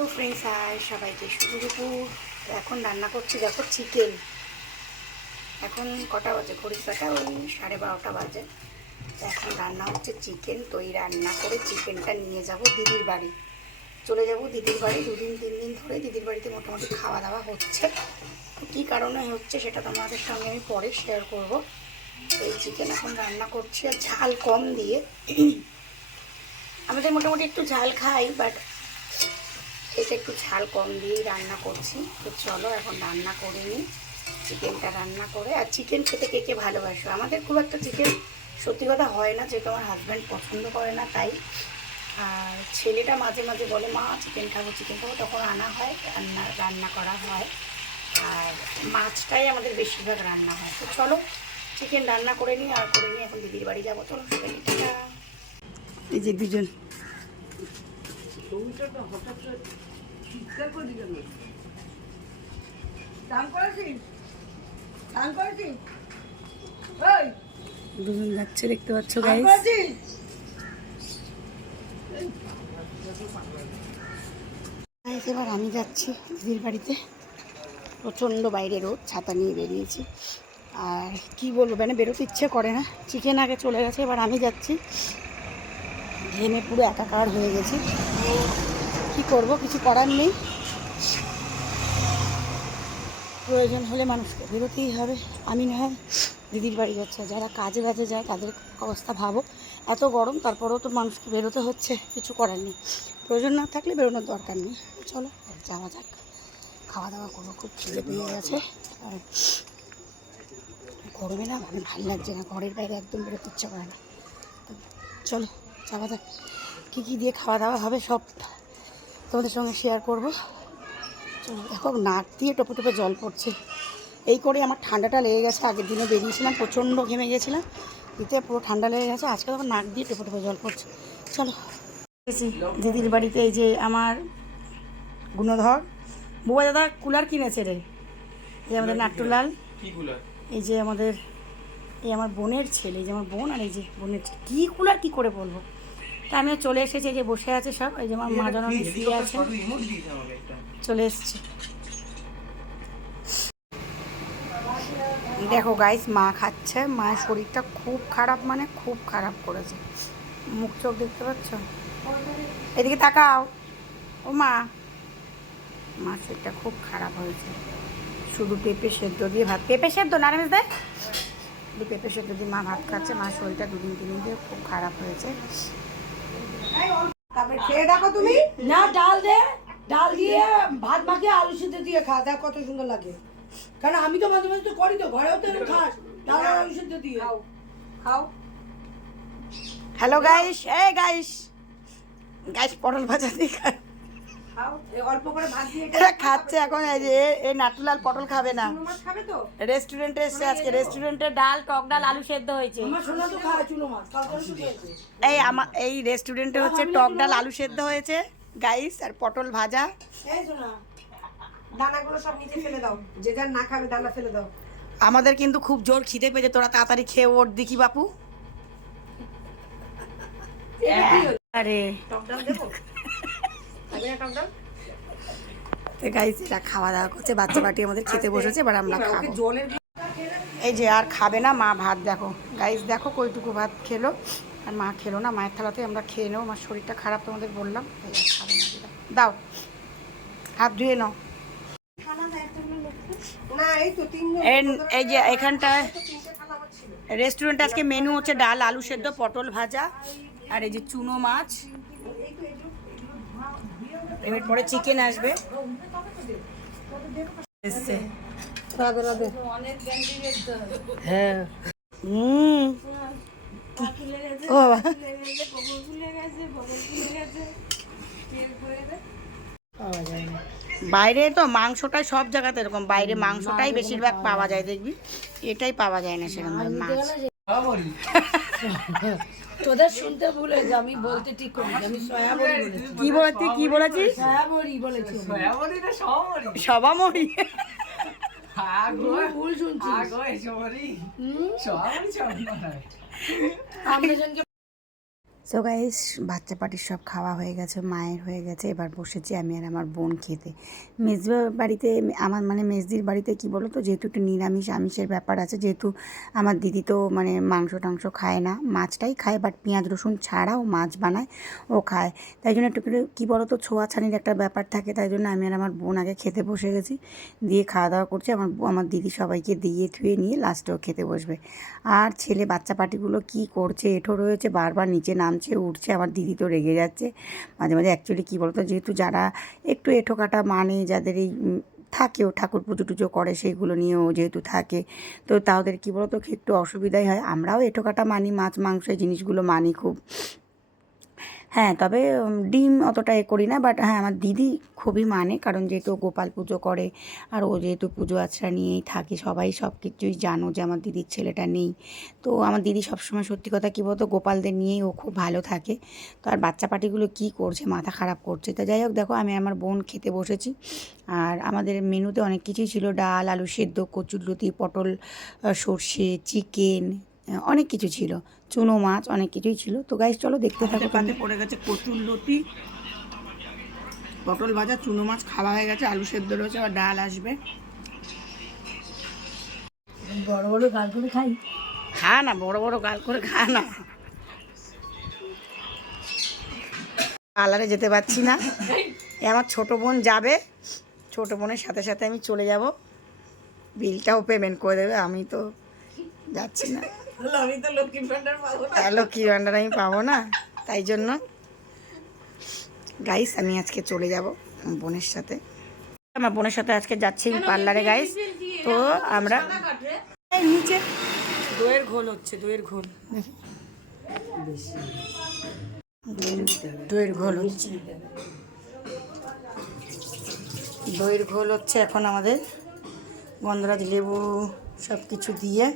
তো friends, high সবাইকে শুভ দুপুর। তো এখন রান্না করছি, দেখো চিকেন। এখন কটা বাজে, ঘড়ির কাটা ওই 12:30 বাজে। তো এখন রান্না হচ্ছে চিকেন। তো এই রান্না করে চিকেনটা নিয়ে যাব দিদির বাড়ি। চলে যাব দিদির বাড়ি। 2-3 দিন ধরে দিদির বাড়িতে মোটামুটি খাওয়া দাওয়া হচ্ছে। তো কী কারণে হচ্ছে সেটা তোমাদের সঙ্গে আমি পরে শেয়ার করব। এই চিকেন এখন রান্না করছি, আর ঝাল কম দিয়ে। আমাদের মোটামুটি একটু ঝাল খাই, বাট এটা একটু ঝাল কম দিয়েই রান্না করছি। তো চলো এখন রান্না করে নিই, চিকেনটা রান্না করে। আর চিকেন খেতে কে কে ভালোবাসো? আমাদের খুব একটা চিকেন সত্যি কথা হয় না, যেহেতু আমার হাজব্যান্ড পছন্দ করে না তাই। আর ছেলেটা মাঝে মাঝে বলে মা চিকেন খাবো চিকেন খাবো, তখন আনা হয়, রান্না করা হয়। আর মাছটাই আমাদের বেশিরভাগ রান্না হয়। তো চলো চিকেন রান্না করে নিই, আর করে নিই এখন দিদির বাড়ি যাবো। চলো এই যে দুজন দুজন যাচ্ছে, দেখতে পাচ্ছ গাইস। এবার আমি যাচ্ছি দিদির বাড়িতে। প্রচণ্ড বাইরে রোদ, ছাতা নিয়ে বেরিয়েছি। আর কি বলবো, মানে বেরোতে ইচ্ছে করে না। চিকেন আগে চলে গেছে, এবার আমি যাচ্ছি। ঘেমে পুরো একাকার হয়ে গেছি। কি করব, কিছু করার নেই। প্রয়োজন হলে মানুষকে বেরোতেই হবে। আমি না হয় দিদির বাড়ি যাচ্ছে, যারা কাজে বাজে যায় তাদের অবস্থা ভাবো। এত গরম, তারপরেও তো মানুষকে বেরোতে হচ্ছে, কিছু করার নেই। প্রয়োজন না থাকলে বেরোনোর দরকার নেই। চলো যাওয়া যাক, খাওয়া দাওয়া করবো। খুব খিদে পেয়ে গেছে। আর গরমে না মানে ভালো লাগছে না, ঘরের বাইরে একদম বেরোতে ইচ্ছে করে না। তো চলো যাওয়া যাক। কী কী দিয়ে খাওয়া দাওয়া হবে সব তোমাদের সঙ্গে শেয়ার করব। চলো, দেখো নাক দিয়ে টোপে টোপে জল পড়ছে। এই করে আমার ঠান্ডাটা লেগে গেছে। আগের দিনে বেরিয়েছিলাম, প্রচণ্ড ঘেমে গেছিলাম, এতে পুরো ঠান্ডা লেগে গেছে। আজকে তখন নাক দিয়ে টোপে টোপে জল পড়ছে। চলো দিদির বাড়িতে। এই যে আমার গুণধর বুবা দাদা কুলার কিনেছে রে। এই আমাদের নাট্টুলাল, এই যে আমাদের এই আমার বোনের ছেলে, এই যে আমার বোন, আর এই যে বোনের ছেলে। কী কুলার কী করে বলবো। তা আমিও চলে এসেছি, এই যে বসে আছে সব। এই যে আমার মা জননী শুয়ে আছে, চলে এসছে। দেখো গাইস, মা খাচ্ছে। মায়ের শরীরটা খুব খারাপ, মানে খুব খারাপ করেছে। মুখ চোখ দেখতে পাচ্ছ? এদিকে তাকাও। ও মা, মার শরীরটা খুব খারাপ হয়েছে। শুধু পেঁপে সেদ্ধ দিয়ে ভাত, পেঁপে সেদ্ধ না রেমেশ দেয়, শুধু পেঁপে সেদ্ধ দিয়ে মা ভাত খাচ্ছে। মার শরীরটা 2-3 দিন দিয়ে খুব খারাপ হয়েছে। খেয়ে দেখো তুমি। না, ডাল দে, ডাল দিয়ে ভাত মাখিয়ে আলু সিদ্ধ দিয়ে খা, দেখ কত সুন্দর লাগে। কারণ আমি তো মাঝে মাঝে তো করি, তো ঘরেও তো এরকম খাস, ডাল আর আলু সিদ্ধ দিয়ে খাও। হ্যালো গাইস, এই গাইস, গাইস পটল ভাজা দিয়ে খাও। অল্প করে ভাত দিয়ে এরা খাচ্ছে এখন। এই যে এই নাটুলাল পটল খাবে না, চুনো মাছ খাবে তো। রেস্টুরেন্টে এসছে আজকে। রেস্টুরেন্টে ডাল, টক ডাল, আলু সেদ্ধ হয়েছে। আমার সোনা তো খায় চুনো মাছ, কালকে তো খেয়েছে। এই রেস্টুরেন্টে হচ্ছে টক ডাল, আলু সেদ্ধ হয়েছে গাইস, আর পটল ভাজা। এই সোনা, দানাগুলো সব নিচে ফেলে দাও, যে যার না খাবে দানা ফেলে দাও। আমাদের কিন্তু খুব জোর খিদে পেয়েছে, তোরা তাড়াতাড়ি খেয়ে ওঠ দেখি বাপু। আরে টক ডাল দেবো, খাবে না টক ডাল? গাইস এরা খাওয়া দাওয়া করছে, বাচ্চা বাটি আমাদের খেতে বসেছে, এবার আমরা খাবো। জলের এই যে আর খাবে না মা ভাত। দেখো গাইস, দেখো কইটুকু ভাত খেলো, আর মা খেলো না। মায়ের থালাতে আমরা খেয়ে নেবো। আমার শরীরটা খারাপ তোমাদের বললাম, তাই আর খাবে না। দাও হাত ধুয়ে নাও। না, এই তো তিনজন। এই যে এখানটায় রেস্টুরেন্টে আজকে মেনু হচ্ছে ডাল, আলু সেদ্ধ, পটল ভাজা, আর এই যে চুনো মাছ। এবার পরে চিকেন আসবে। হ্যাঁ, ও বাবা, বাইরে তো মাংসটাই সব জায়গাতে এরকম, বাইরে মাংসটাই বেশিরভাগ পাওয়া যায় দেখবি, এটাই পাওয়া যায় না সেরকম মাছ। তোদের শুনতে ভুলে যে আমি বলতে ঠিক করি, আমি সয়াবড়ি বলেছি। কি বলেছিস? সয়াবড়ি বলেছি। সবামরি। ভুল শুনছিস। সো গাইস, বাচ্চা পার্টির সব খাওয়া হয়ে গেছে, মায়ের হয়ে গেছে, এবার বসেছি আমি আর আমার বোন খেতে। মেজদির বাড়িতে আমার মানে মেজদির বাড়িতে কী বলো তো, যেহেতু একটু নিরামিষ আমিষের ব্যাপার আছে, যেহেতু আমার দিদি তো মানে মাংস টাংস খায় না, মাছটাই খায়, বাট পেঁয়াজ রসুন ছাড়াও মাছ বানায় ও খায়। তাই জন্য একটু কী বলো তো, ছোঁয়াছানির একটা ব্যাপার থাকে, তাই জন্য আমি আর আমার বোন আগে খেতে বসে গেছি, দিয়ে খাওয়া দাওয়া করছি। আমার দিদি সবাইকে দিয়ে থুয়ে নিয়ে লাস্টেও খেতে বসবে। আর ছেলে বাচ্চা পার্টিগুলো কী করছে, এঁঠো রয়েছে, বারবার নিচে নামছে উঠছে। আমার দিদি তো রেগে যাচ্ছে মাঝে মাঝে। অ্যাকচুয়ালি কী বলতো, যেহেতু যারা একটু এঁঠো কাটা মানে, যাদের এই থাকেও ঠাকুর পুজো টুজো করে, সেইগুলো নিয়েও যেহেতু থাকে, তো তাদের কী বলতো একটু অসুবিধাই হয়। আমরাও এঁঠো কাটা মানি, মাছ মাংস এই জিনিসগুলো মানি খুব। হ্যাঁ, তবে ডিম অতটা এ করি না, বাট হ্যাঁ আমার দিদি খুবই মানে, কারণ যেহেতু গোপাল পুজো করে আর ও যেহেতু পুজো আচরা নিয়েই থাকে, সবাই সব কিছুই জানো যে আমার দিদির ছেলেটা নেই। তো আমার দিদি সবসময় সত্যি কথা কী বলতো, গোপালদের নিয়েই ও খুব ভালো থাকে। তো আর বাচ্চা পাটিগুলো কী করছে, মাথা খারাপ করছে। তো যাই হোক, দেখো আমি আমার বোন খেতে বসেছি। আর আমাদের মেনুতে অনেক কিছুই ছিল, ডাল, আলু সেদ্ধ, কচুরলতি, পটল, সর্ষে, চিকেন, অনেক কিছু ছিল, চুনো মাছ, অনেক কিছুই ছিল। তো গাইস চলো দেখতে থাকো। পাতে পড়ে গেছে কচুরলতি, পটল ভাজা, চুনো মাছ খাওয়া হয়ে গেছে, আলু সেদ্ধ রয়েছে, আর ডাল আসবে। বড় বড় গাল করে খাই। খা না, বড় বড় গাল করে খা না। পার্লারে যেতে পারছি না, আমার ছোট বোন যাবে, ছোট বোনের সাথে সাথে আমি চলে যাব, বিলটাও পেমেন্ট করে দেবে, আমি তো যাচ্ছি না। আমি তো লক্ষ্মী ভান্ডার পাবো না। লক্ষ্মী ভান্ডার আমি পাবো না, তাই জন্য গাইস আমি আজকে চলে যাব বোনের সাথে। আমার বোনের সাথে আজকে যাচ্ছি পার্লারে গাইস। তো আমরা নিচে দইয়ের ঘোল হচ্ছে, দইয়ের ঘোল। দইয়ের ঘোল হচ্ছে, দইয়ের ঘোল হচ্ছে এখন আমাদের। গন্ধরাজ লেবু সব কিছু দিয়ে,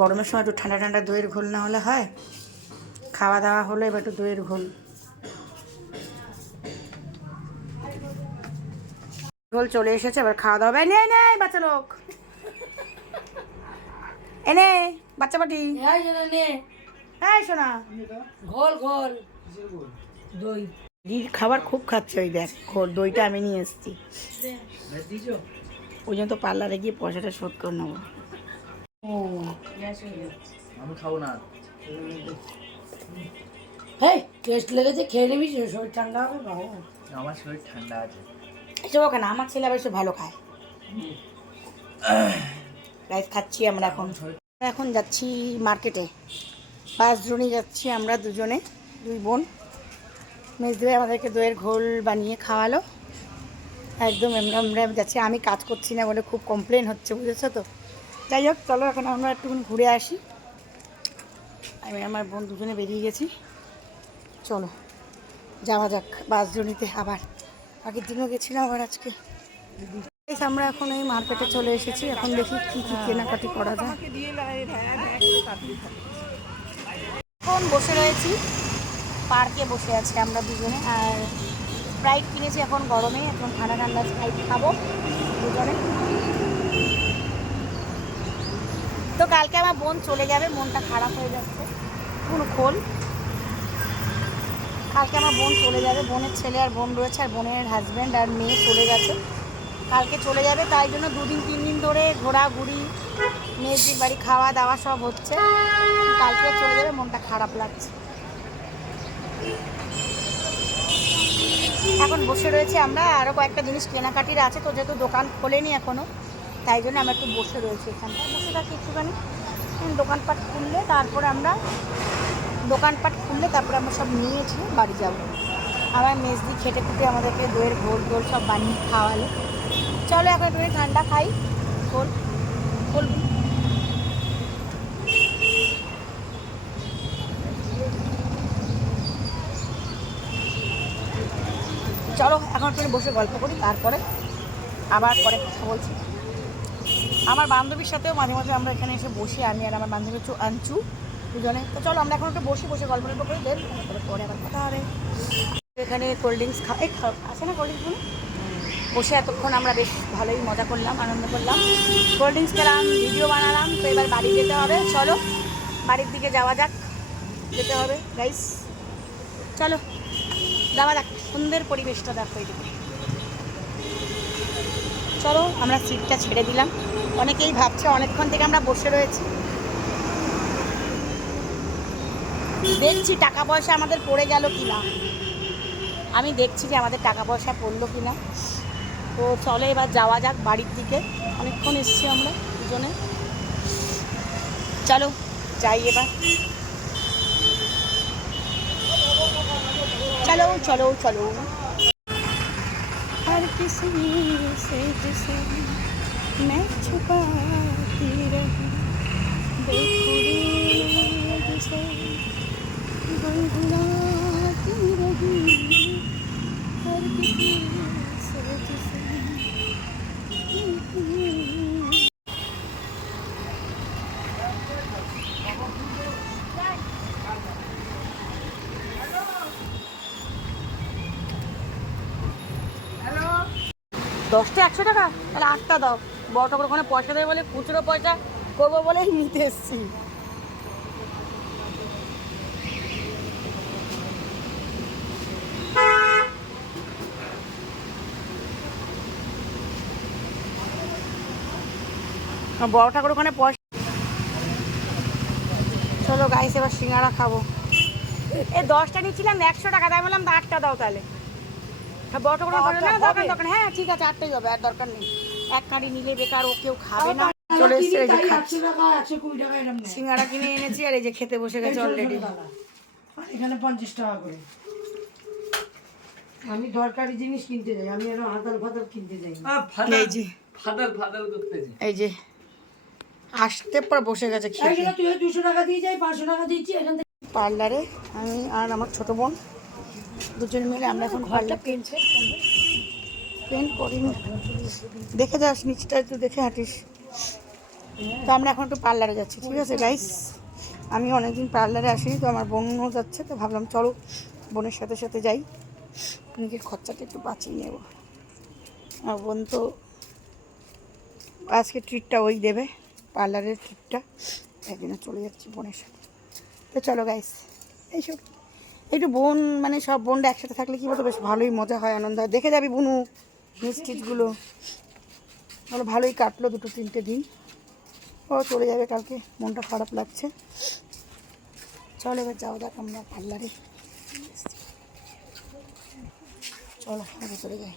গরমের সময় একটু ঠান্ডা ঠান্ডা দইয়ের ঘোল না হলে হয়। খাওয়া দাওয়া হলো, এবার একটু দইয়ের ঘোল। ঘোল চলে এসেছে, এবার খাওয়া দাওয়া। এনে এনে বাচ্চা লোক, এনে বাচ্চা পাটি, হ্যাঁ শোনা, ঘোল ঘোল দই। দিদির খাবার খুব খাচ্ছে, ওই দেখ ঘোল, দইটা আমি নিয়ে এসেছি, ওই জন্য তো পার্লারে গিয়ে পয়সাটা শোধ করে নেবো। আমি খাবো না। হ্যাঁ, টেস্ট লেগেছে, খেয়ে নিবি, শরীর ঠান্ডা হবে। বাবা, আমার শরীর ঠান্ডা আছে। এসব ওখানে আমার ছেলে আবার এসব ভালো খায়। রাইস খাচ্ছি আমরা এখন যাচ্ছি মার্কেটে, 5 জনই যাচ্ছি আমরা, দুই বোন। মেজদি ভাই আমাদেরকে দইয়ের ঘোল বানিয়ে খাওয়ালো, একদম আমরা যাচ্ছি। আমি কাজ করছি না বলে খুব কমপ্লেন হচ্ছে, বুঝেছো তো। যাই হোক চলো, এখন আমরা একটুখানি ঘুরে আসি। আমি আমার বোন দুজনে বেরিয়ে গেছি, চলো যাওয়া যাক 5 জনিতে। আবার আগের দিনও গেছিলাম, আবার আজকে। আমরা এখন এই মার্কেটে চলে এসেছি, এখন দেখি কি কি কেনাকাটি করা যায়। এখন বসে রয়েছি পার্কে, বসে আছি আমরা দুজনে, আর স্প্রাইট কিনেছি এখন গরমে, এখন ঠান্ডা ঠান্ডা স্প্রাইট খাবো দুজনে। তো কালকে আমার বোন চলে যাবে, মনটা খারাপ হয়ে যাচ্ছে। কোনো খোল, কালকে আমার বোন চলে যাবে, বোনের ছেলে আর বোন রয়েছে, আর বোনের হাজব্যান্ড আর মেয়ে চলে গেছে, কালকে চলে যাবে। তাই জন্য 2 দিন 3 দিন ধরে ঘোরাঘুরি, মেয়েদের বাড়ি খাওয়া দাওয়া সব হচ্ছে। কালকে চলে যাবে, মনটা খারাপ লাগছে। এখন বসে রয়েছে আমরা, আরও কয়েকটা জিনিস কেনাকাটির আছে, তো যেহেতু দোকান খোলেনি এখনও, তাই জন্য আমরা একটু বসে রয়েছি এখানটা, বসে থাকি একটুখানি। দোকানপাট খুললে তারপরে আমরা সব নিয়েছি, বাড়ি যাব। আমার মেজদি খেটে খুঁটে আমাদেরকে দইয়ের ঘোল টোল সব বানিয়ে খাওয়ালো। চলো এখন একটু ঠান্ডা খাই। খোল চলো এখন একটু বসে গল্প করি, তারপরে আবার পরে কথা বলছি। আমার বান্ধবীর সাথেও মাঝে মাঝে আমরা এখানে এসে বসি, আমি আর আমার বান্ধবী আনচু দুজনে। তো চলো আমরা এখন একটু বসে গল্প করি, দেন পরে আবার কথা হবে। এখানে কোল্ড ড্রিঙ্কস আছে না, কোল্ড ড্রিঙ্কসগুলো বসে এতক্ষণ আমরা বেশ ভালোই মজা করলাম, আনন্দ করলাম, কোল্ড ড্রিঙ্কস খেলাম, ভিডিও বানালাম। তো এবার বাড়ি যেতে হবে, চলো বাড়ির দিকে যাওয়া যাক, যেতে হবে গাইস। চলো যাওয়া যাক, সুন্দর পরিবেশটা দেখো এদিকে। চলো আমরা সিটটা ছেড়ে দিলাম। অনেকেই ভাবছে অনেকক্ষণ থেকে আমরা বসে রয়েছি, দেখছি টাকা পয়সা আমাদের পড়ে গেল কি না। আমি দেখছি যে আমাদের টাকা পয়সা পড়লো কি না। তো চলো এবার যাওয়া যাক বাড়ির দিকে, অনেকক্ষণ এসছি আমরা দুজনে। চলো যাই এবার, চলো চলো চলো। हर किसी से जिसे मैं छुपाती रही, बेखुदी जिसे गुनगुनाती रही, हर किसी से जिसे। দশটা 100 টাকা, তাহলে 8টা দাও। বড়টা করে ওখানে পয়সা দেবে বলে খুচরো পয়সা করবো বলেই নিতে এসছি। বড় ঠাকুর ওখানে পয়সা। চলো গাইস এবার সিঙ্গারা খাবো। এই 10টা নিচ্ছিলাম 100 টাকা, তাই বললাম 8টা দাও তাহলে। হ্যাঁ বড় ঠাকুর বলে না দরকার দরকার, হ্যাঁ ঠিক আছে 8টাই হবে, আর দরকার নেই। এক কাঁড়ি নিলে বেকার, ও কেউ খাবে না। চলে এসছে এই যে খাচ্ছি। 100 টাকা 120 টাকা এরকম নেয়। সিঙ্গারা কিনে এনেছি আর এই যে খেতে বসে গেছে অলরেডি। আর এখানে 50 টাকা করে। আমি দরকারি জিনিস কিনতে যাই, আমি আরো আদার ফাদার কিনতে যাই না। এই যে ফাদার করতেছি। এই যে আসতে পর বসে গেছে খেতে। এইখানে তুই 200 টাকা দিয়ে যাই, 500 টাকা দিয়েছি এখান থেকে। পার্লারে আমি আর আমার ছোট বোন দুজন মিলে আমরা এখন পার্লার কিনছে। পেন্ট করিনি, দেখে যাস নিচটা একটু দেখে হাঁটিস। তো আমরা এখন একটু পার্লারে যাচ্ছি, ঠিক আছে গাইস। আমি অনেকদিন পার্লারে আসিনি, তো আমার বোনও যাচ্ছে, তো ভাবলাম চলো বোনের সাথে সাথে যাই, নিজের খরচাটা একটু বাঁচিয়ে নেব। আমার বোন তো আজকে ট্রিটটা ওই দেবে, পার্লারের ট্রিটটা, একদিনে চলে যাচ্ছি বোনের সাথে। তো চলো গাইস, এইসব একটু বোন মানে সব বোনরা একসাথে থাকলে কী বলতো বেশ ভালোই মজা হয়, আনন্দ হয়। দেখে যাবি বুনু মিষ্টিগুলো, বলো ভালোই কাটলো 2-3টে দিন। ও চলে যাবে কালকে, মনটা খারাপ লাগছে। চলো এবার যাও যাক আমরা পার্লারে। চলো ভেতরে যাই।